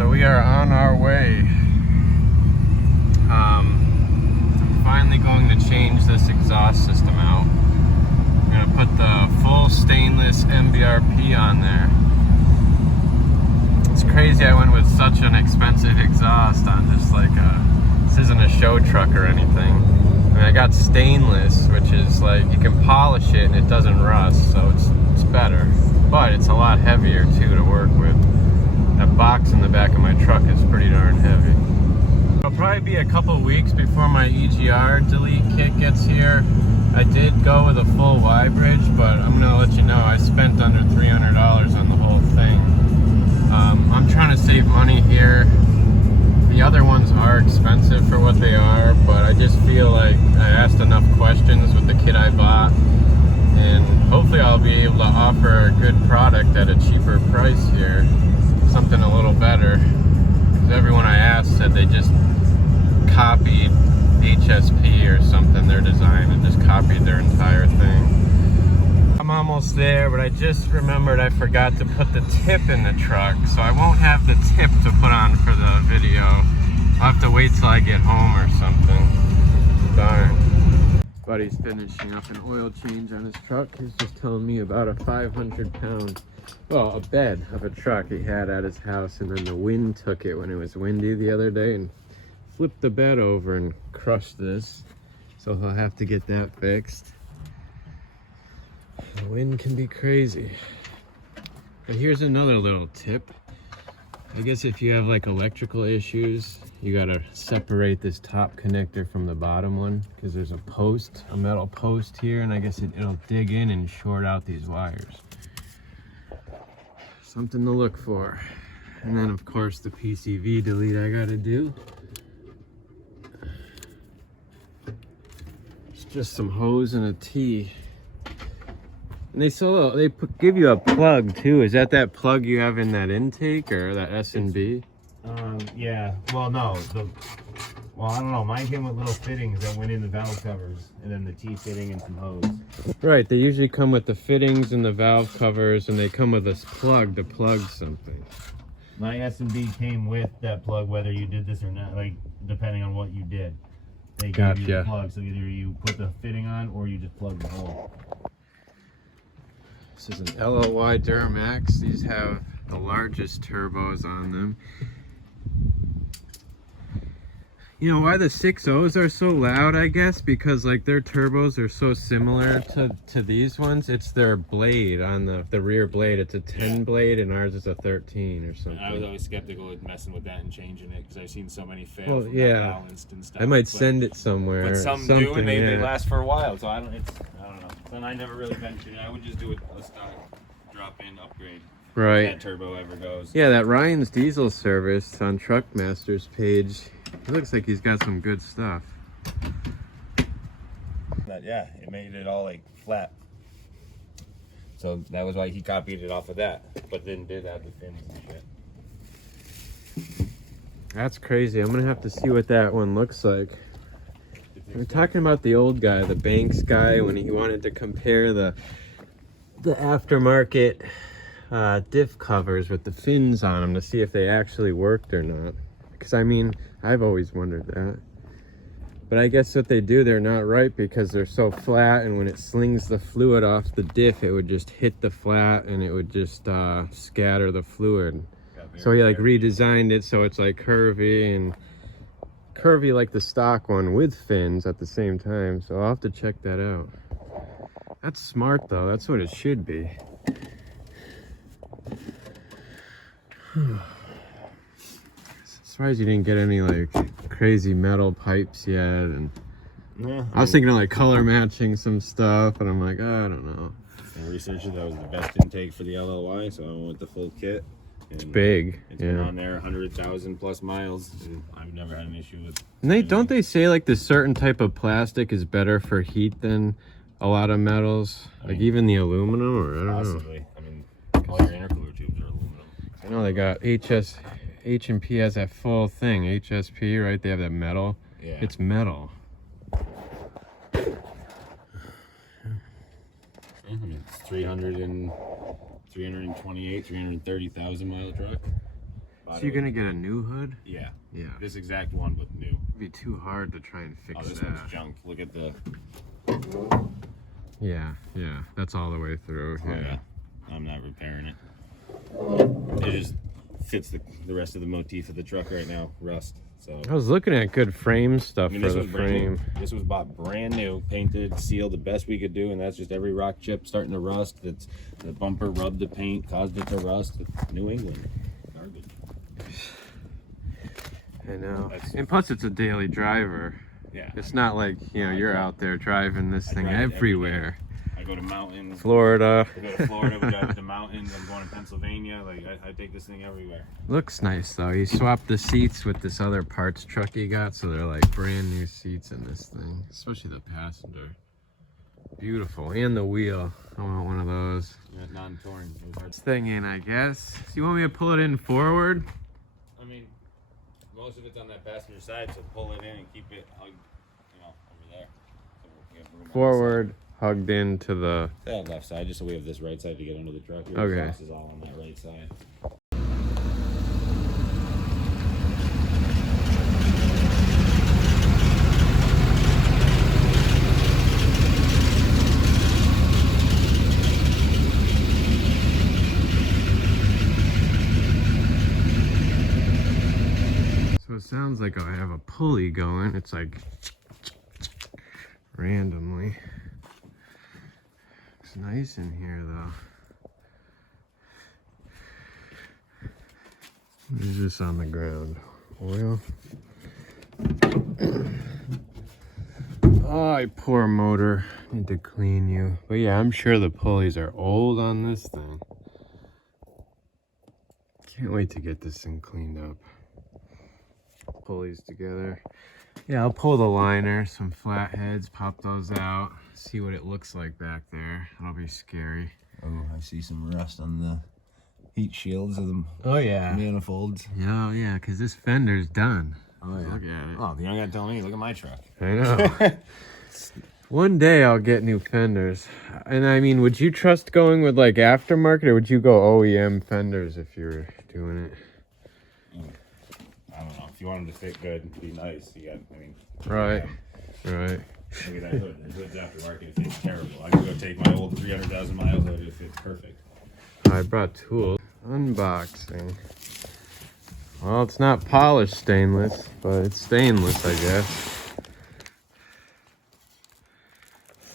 So we are on our way. I'm finally going to change this exhaust system out. I'm going to put the full stainless MBRP on there. It's crazy I went with such an expensive exhaust on just like this isn't a show truck or anything. I mean, I got stainless, which is like you can polish it and it doesn't rust, so it's better. But it's a lot heavier too to work with. That box in the back of my truck is pretty darn heavy. It'll probably be a couple weeks before my EGR delete kit gets here. I did go with a full Y bridge, but I'm gonna let you know I spent under $300 on the whole thing. I'm trying to save money here. The other ones are expensive for what they are, but I just feel like I asked enough questions with the kit I bought, and hopefully I'll be able to offer a good product at a cheaper price here. Something a little better, because everyone I asked said they just copied HSP or something, their design, and just copied their entire thing. I'm almost there, but I just remembered I forgot to put the tip in the truck, so I won't have the tip to put on for the video. I'll have to wait till I get home or something. Darn. Buddy's finishing up an oil change on his truck. He's just telling me about a 500-pound, well, a bed of a truck he had at his house, and then the wind took it when it was windy the other day and flipped the bed over and crushed this. So he'll have to get that fixed. The wind can be crazy. But here's another little tip. I guess if you have like electrical issues, you gotta separate this top connector from the bottom one, because there's a post, a metal post here, and I guess it'll dig in and short out these wires. Something to look for. And then of course the PCV delete I gotta do. It's just some hose and a T. And they give you a plug too. Is that plug you have in that intake or that S&B? Yeah. Well, no. Well, I don't know. Mine came with little fittings that went in the valve covers, and then the T fitting and some hose. Right. They usually come with the fittings and the valve covers, and they come with this plug to plug something. My S&B came with that plug, whether you did this or not. Like depending on what you did, they gave you the plug. So either you put the fitting on or you just plug the hole. This is an LLY Duramax. These have the largest turbos on them. You know why the 6.0s are so loud, I guess? Because like their turbos are so similar to these ones. It's their blade on the rear blade. It's a 10 blade and ours is a 13 or something. I was always skeptical with messing with that and changing it, because I've seen so many fail from balanced and stuff. I might send it somewhere. But some do, and they last for a while. So I don't know. And I never really ventured. I would just do a stock drop-in upgrade. Right. If that turbo ever goes. Yeah, that Ryan's Diesel Service on Truckmaster's page. It looks like he's got some good stuff. Yeah, it made it all like flat. So that was why he copied it off of that, but then did add the fins and shit. That's crazy. I'm gonna have to see what that one looks like. We're talking about the old guy, the Banks guy, when he wanted to compare the aftermarket diff covers with the fins on them to see if they actually worked or not. Because I mean, I've always wondered that. But I guess what they do, they're not right, because they're so flat, and when it slings the fluid off the diff, it would just hit the flat and it would just scatter the fluid. So he like redesigned it so it's like curvy like the stock one with fins at the same time. So I'll have to check that out. That's smart though. That's what it should be. Surprised you didn't get any like crazy metal pipes yet. And yeah, I was thinking of like color matching some stuff, and I'm like, oh, I don't know. I researched that was the best intake for the LLY, so I went with the full kit. It's big. It's been on there 100,000 plus miles, and I've never had an issue with. And don't they say like this certain type of plastic is better for heat than a lot of metals, like even the aluminum, or I don't possibly. know. I mean, all your intercooler tubes are aluminum. I know they got H&P has that full thing. HSP, right? They have that metal. Yeah. It's metal. I mean, it's 328, 330,000 mile truck. So you're gonna get a new hood? Yeah. Yeah. This exact one, but new. It'd be too hard to try and fix this that. one's junk. Look at the. Yeah, that's all the way through. Oh, yeah. I'm not repairing it. It just fits the rest of the motif of the truck right now, rust. So I was looking at good frame stuff for the frame. This was bought brand new, painted, sealed the best we could do, and that's just every rock chip starting to rust. It's the bumper rubbed the paint, caused it to rust. It's New England garbage. I know. And plus, it's a daily driver. Yeah. It's not like, you know, you're out there driving this thing everywhere. I go to mountains. Florida. I go to Florida, we drive to the mountains. I'm going to Pennsylvania. Like, I take this thing everywhere. Looks nice, though. He swapped the seats with this other parts truck he got, so they're like brand new seats in this thing. Especially the passenger. Beautiful. And the wheel. I want one of those. Yeah, non-torn. This thing in, I guess. So you want me to pull it in forward? I mean, most of it's on that passenger side, so pull it in and keep it hugged, you know, over there. So we have room Forward, hugged into the... That left side, just so we have this right side to get under the truck. Your Okay. exhaust is all on that right side. So it sounds like I have a pulley going. It's like randomly. It's nice in here though. What is this on the ground? Oil? Oh, poor motor. Need to clean you. But yeah, I'm sure the pulleys are old on this thing. Can't wait to get this thing cleaned up. Pulleys together. Yeah, I'll pull the liner, some flatheads, pop those out, see what it looks like back there. That'll be scary. Oh, I see some rust on the heat shields of the manifolds. Oh yeah, because this fender's done. Oh yeah. Look at it. Oh, you don't gotta tell me. Look at my truck. I know. One day I'll get new fenders. And I mean, would you trust going with like aftermarket, or would you go OEM fenders if you were doing it? I don't know. If you want them to fit good and be nice, you got, I mean. Right. Right. Look at that hood. The hood's aftermarket. It fits terrible. I can go take my old 300,000 miles hood. It fits perfect. I brought tools. Unboxing. Well, it's not polished stainless, but it's stainless, I guess.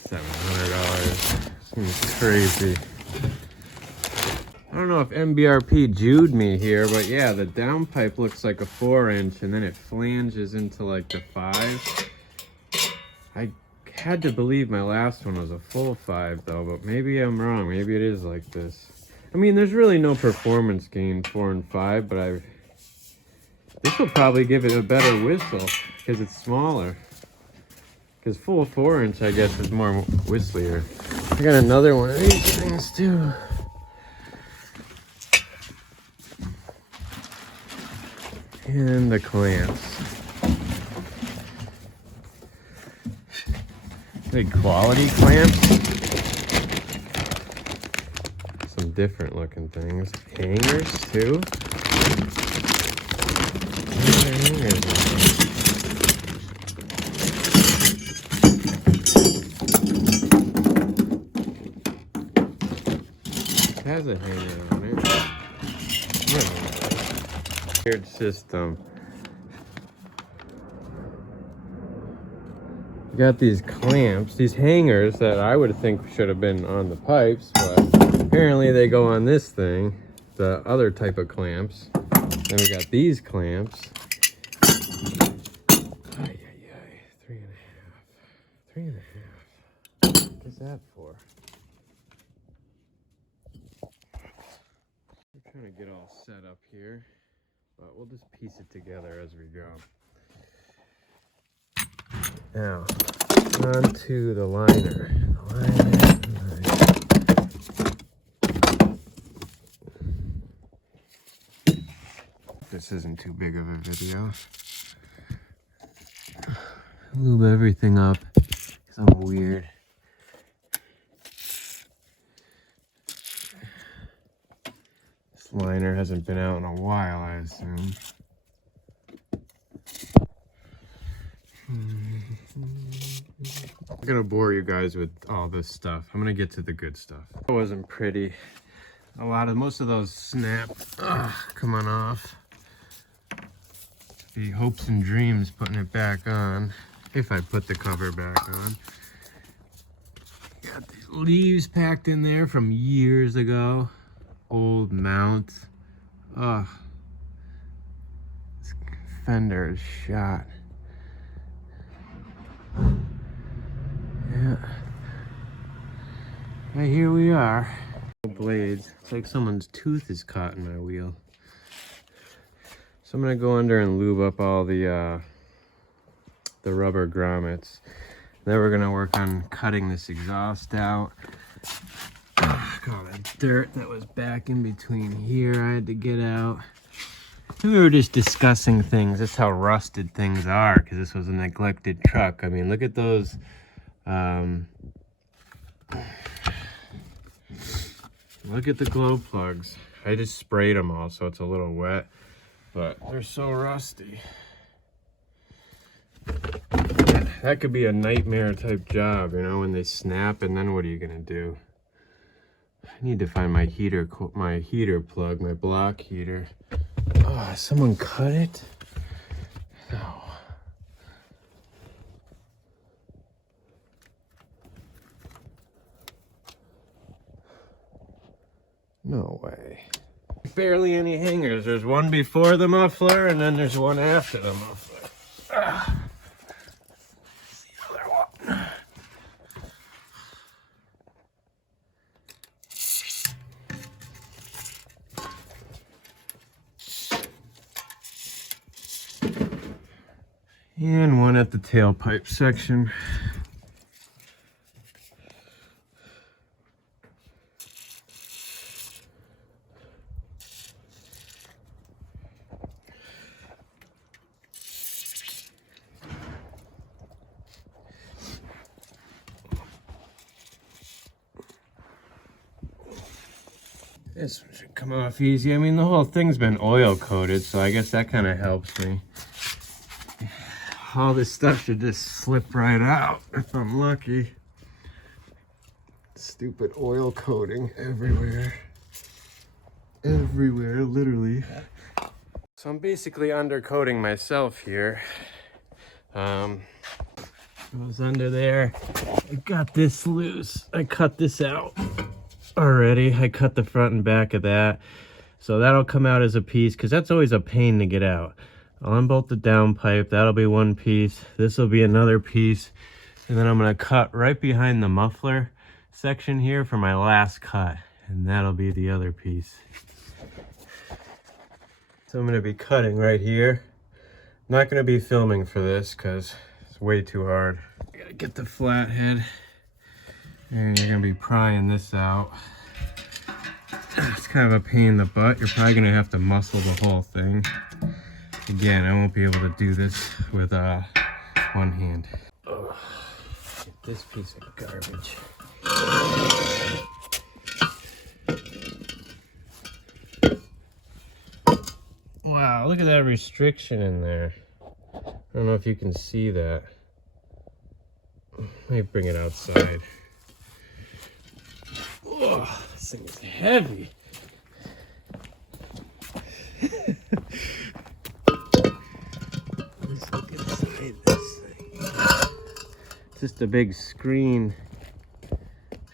$700. Seems crazy. I don't know if MBRP Jewed me here, but yeah, the downpipe looks like a 4-inch, and then it flanges into like the 5. I had to believe my last one was a full 5 though, but maybe I'm wrong. Maybe it is like this. I mean, there's really no performance gain 4 and 5, but this will probably give it a better whistle because it's smaller. Because full 4-inch, I guess, is more whistlier. I got another one of these things too. And the clamps. Big quality clamps. Some different looking things. Hangers too. It has a hanger on it. Weird system. You got these clamps, these hangers that I would think should have been on the pipes, but apparently they go on this thing, the other type of clamps. Then we got these clamps. Ay, ay, ay. 3.5. 3.5. What's that for? We're trying to get all set up here, but we'll just piece it together as we go. Now, onto the liner. This isn't too big of a video. Lube everything up because I'm weird. This liner hasn't been out in a while, I assume. I'm gonna bore you guys with all this stuff. I'm gonna get to the good stuff. It wasn't pretty. Most of those snap coming off. The hopes and dreams putting it back on. If I put the cover back on. Got these leaves packed in there from years ago. Old mounts. Ugh. This fender is shot. Yeah. Right, here we are. Blades. It's like someone's tooth is caught in my wheel. So I'm gonna go under and lube up all the rubber grommets. Then we're gonna work on cutting this exhaust out. All that dirt that was back in between here I had to get out. And we were just discussing things. That's how rusted things are, because this was a neglected truck. I mean, look at those. Look at the glow plugs. I just sprayed them all, so it's a little wet, but they're so rusty. That could be a nightmare type job, you know, when they snap, and then what are you gonna do? I need to find my heater plug, my block heater. Oh, someone cut it? No. No way. Barely any hangers. There's one before the muffler, and then there's one after the muffler. Ah. The other one. And one at the tailpipe section. This one should come off easy. I mean, the whole thing's been oil coated, so I guess that kind of helps me. All this stuff should just slip right out if I'm lucky. Stupid oil coating everywhere. Everywhere, literally. So I'm basically undercoating myself here. Goes under there. I got this loose. I cut this out already. I cut the front and back of that. So that'll come out as a piece, because that's always a pain to get out. I'll unbolt the downpipe. That'll be one piece. This will be another piece. And then I'm going to cut right behind the muffler section here for my last cut. And that'll be the other piece. So I'm going to be cutting right here. I'm not going to be filming for this because it's way too hard. I got to get the flathead. And you're going to be prying this out. It's kind of a pain in the butt. You're probably going to have to muscle the whole thing. Again, I won't be able to do this with one hand. Ugh. Get this piece of garbage. Wow, look at that restriction in there. I don't know if you can see that. Let me bring it outside. Ugh, this thing is heavy. Let's look inside this thing. It's just a big screen. I'm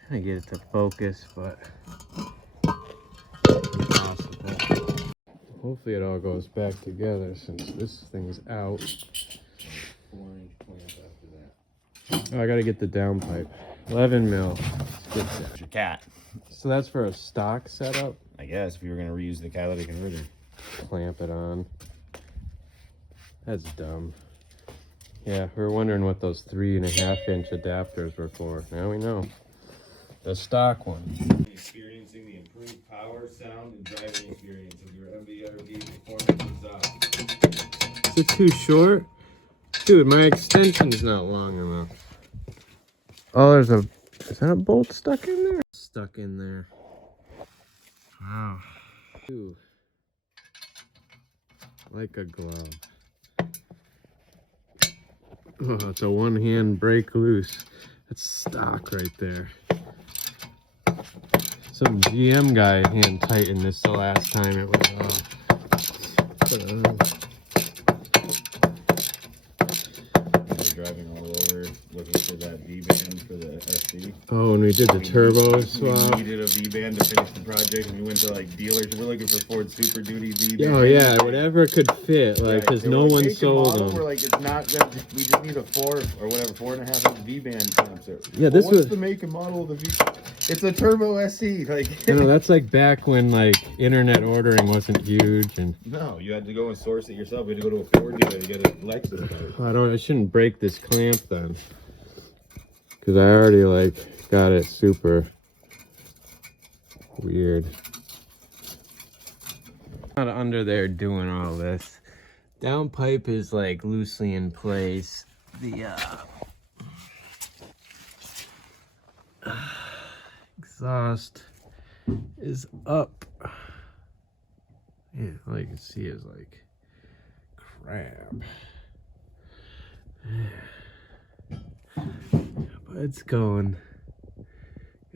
trying to get it to focus, but impossible. Hopefully it all goes back together since this thing's out. 4-inch clamp after that. Oh, I gotta get the downpipe. 11 mil. Good set. Your cat. So that's for a stock setup? I guess if you were going to reuse the catalytic converter. Clamp it on. That's dumb. Yeah, we were wondering what those 3.5-inch adapters were for. Now we know. The stock one. Experiencing the improved power, sound, and driving experience of your MBRP performance exhaust. Is it too short? Dude, my extension's not long enough. Oh, is that a bolt stuck in there? Stuck in there. Wow. Ooh. Like a glove. Oh, it's a one-hand break loose. That's stock right there. Some GM guy hand tightened this the last time it was driving all over looking for that V-band for the SC. Oh, and we did the turbo swap. We needed a V-band to finish the project, and we went to like dealers. We're looking for Ford Super Duty V-band. Oh yeah, whatever could fit, like, because no one sold them. We're like, it's not that. We just need a 4.5 inch V-band concert. Yeah, this was the make and model of the V. It's a turbo SC. Like, you know, that's like back when like internet ordering wasn't huge, and no, you had to go and source it yourself. We had to go to a Ford dealer to get a Lexus. I shouldn't break this clamp then, because I already like got it super weird. Not under there doing all this. Downpipe is like loosely in place. The exhaust is up. Yeah, all you can see is like crap. But it's going.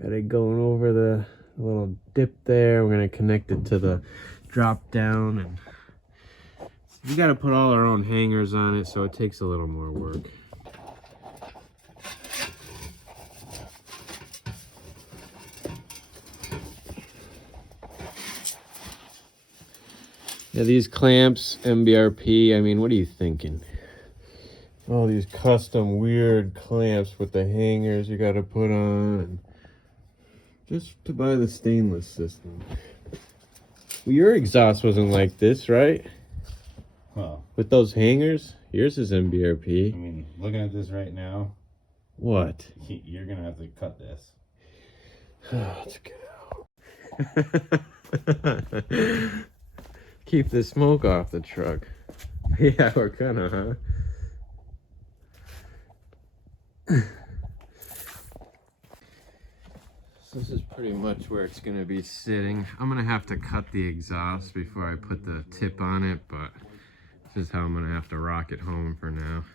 Got it going over the little dip there. We're gonna connect it to the drop down, and we got to put all our own hangers on it, so it takes a little more work. Yeah, these clamps, MBRP, I mean, what are you thinking? All these custom weird clamps with the hangers you got to put on, and just to buy the stainless system. Well, your exhaust wasn't like this, right? Well, with those hangers? Yours is MBRP. I mean, looking at this right now. What? You're going to have to cut this. Let's go. Keep the smoke off the truck. Yeah, we're gonna, huh? So this is pretty much where it's gonna be sitting. I'm gonna have to cut the exhaust before I put the tip on it, but this is how I'm gonna have to rock it home for now.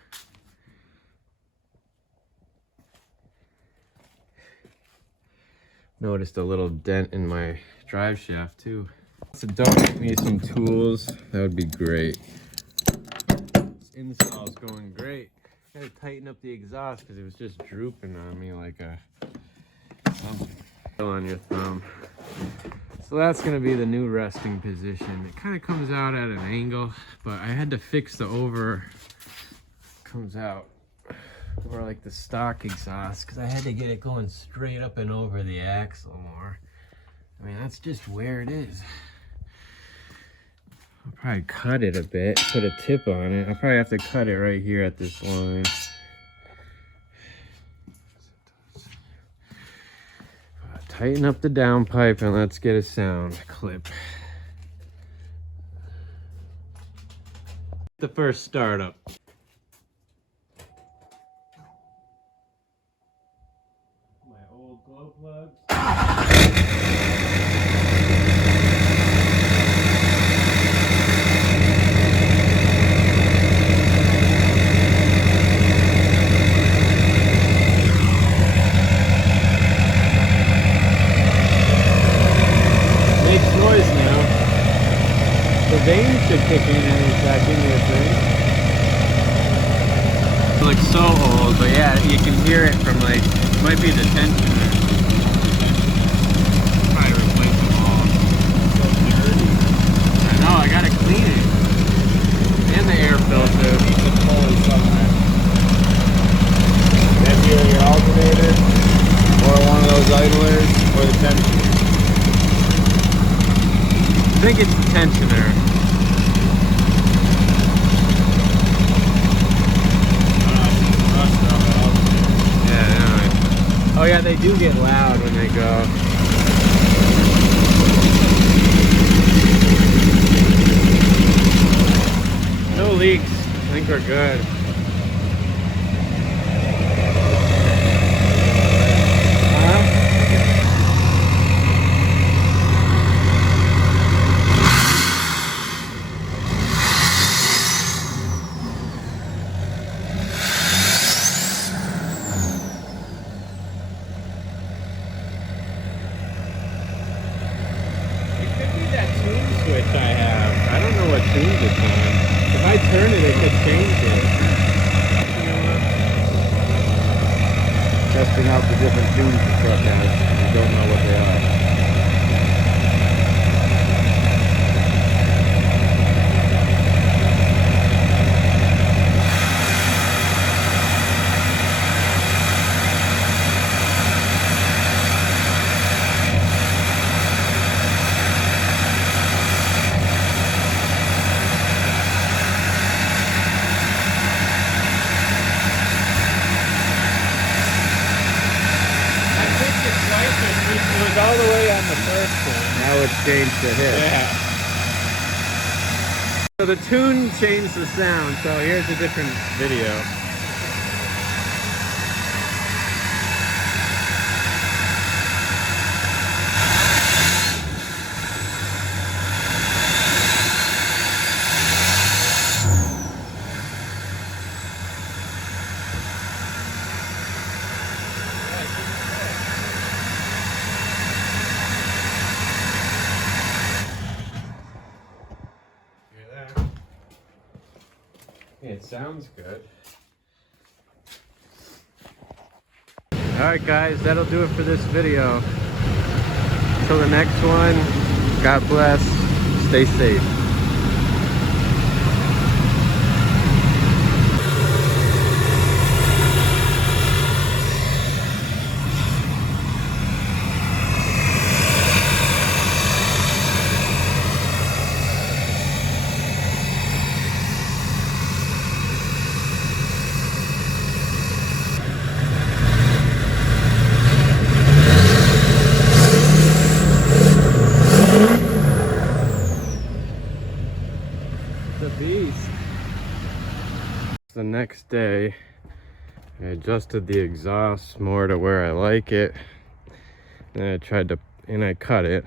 Noticed a little dent in my drive shaft too. So donate me some tools, that would be great. This install's going great. I gotta tighten up the exhaust because it was just drooping on me like a something on your thumb. So that's gonna be the new resting position. It kind of comes out at an angle, but I had to fix the comes out more like the stock exhaust because I had to get it going straight up and over the axle more. I mean, that's just where it is. I'll probably cut it a bit, put a tip on it. I'll probably have to cut it right here at this line. Tighten up the downpipe and let's get a sound clip. The first startup. My old glow plugs. Veins should kick in any second, you think. It looks so old, but yeah, you can hear it from like, it might be the tensioner. Probably replace them all. So dirty. I know, I gotta clean it. And the air filter. Needs to pull it somewhere. That's either your alternator, or one of those idlers, or the tensioner. I think it's the tensioner. Oh yeah, they do get loud when they go. No leaks. I think we're good. what tunes it's on. If I turn it, it could change it. You know what? Testing out the different tunes the truck has. We don't know what they are. It was all the way on the first one. Now it's changed to hit. Yeah. So the tune changed the sound, so here's a different video. It sounds good. Alright guys, that'll do it for this video. Until the next one, God bless, stay safe. The next day, I adjusted the exhaust more to where I like it. Then I tried to, and I cut it.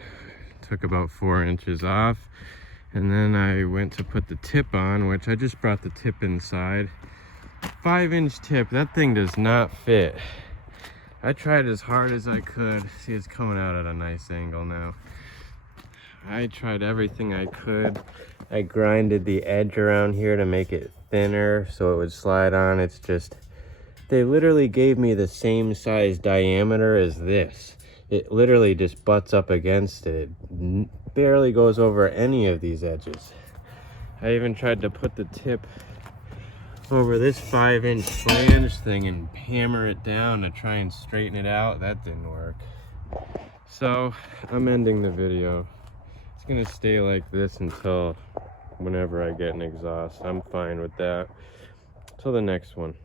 Took about 4 inches off. And then I went to put the tip on, which I just brought the tip inside. 5-inch tip, that thing does not fit. I tried as hard as I could. See, it's coming out at a nice angle now. I tried everything I could. I grinded the edge around here to make it thinner so it would slide on. It's just, they literally gave me the same size diameter as this. It literally just butts up against it. It barely goes over any of these edges. I even tried to put the tip over this 5-inch flange thing and hammer it down to try and straighten it out. That didn't work. So I'm ending the video. It's gonna stay like this until whenever I get an exhaust. I'm fine with that. Till the next one.